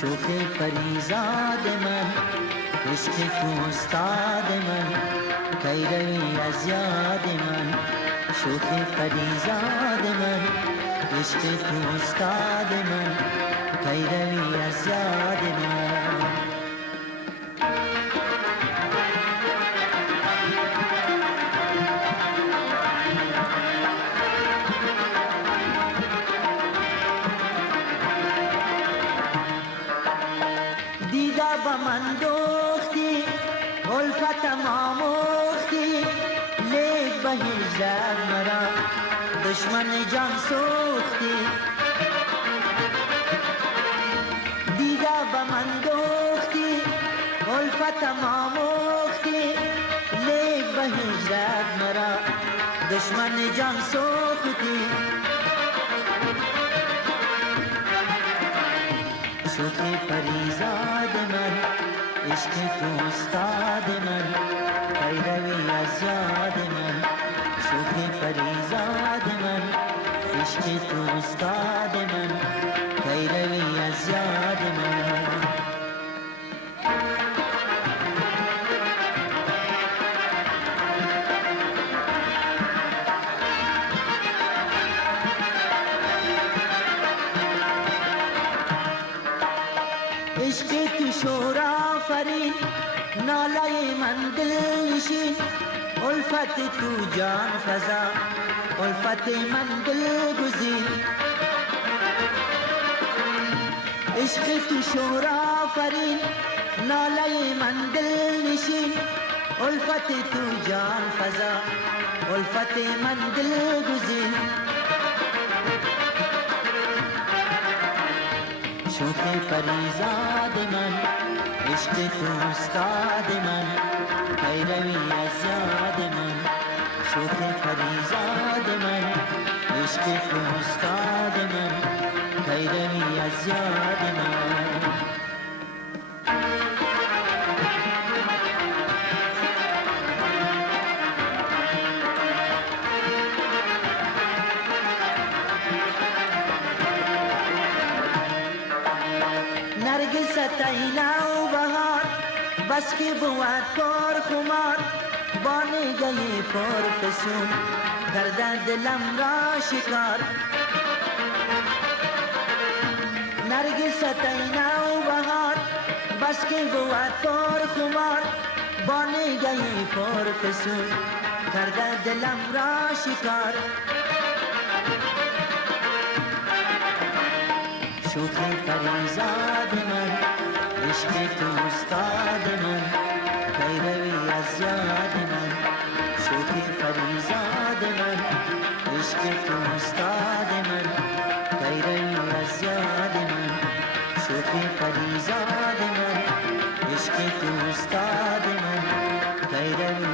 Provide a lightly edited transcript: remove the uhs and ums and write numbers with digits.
شوخ پریزاد من، عشق تو استاد من، کی روی از یاد من. شوخ پریزاد من، عشق تو استاد من، کی روی از یاد من. دیده با من دوختی، الفتم آموختی، لیک به هجرت مرا دشمن جان سوختی. دیده با من دوختی، الفتم آموختی، لیک به هجرت مرا دشمن جان سوختی. شوخ پریزاد من، عشق تو استاد من، کی روی از یاد من. شوخ پریزاد من، عشق تو استاد من، کی روی از یاد من. عشق تو شور آفرین، ناله من دل نشین، الفت تو جان فضا، الفت من دل گزین. عشق تو شور آفرین، ناله من دل نشین، الفت تو جان فضا، الفت من دل گزین. شوخ پریزاد من، عشق تو استاد من، کی روی از یاد من. شوخ پریزاد من، عشق تو استاد من، کی روی از یاد من. نرگس تینا و بهار، بس که بود پر خمار، بانه گلی پر فسون، گردد دلم را شکار. نرگس تینا و بهار، بس که بود پر خمار، بانه گلی پر فسون، گردد دلم را شکار. شوخ پریزاد من، عشق تو استاد من، کی روی از یاد من. شوخ پریزاد من، عشق تو استاد من، کی روی از یاد من. شوخ پریزاد من، عشق تو استاد من، کی روی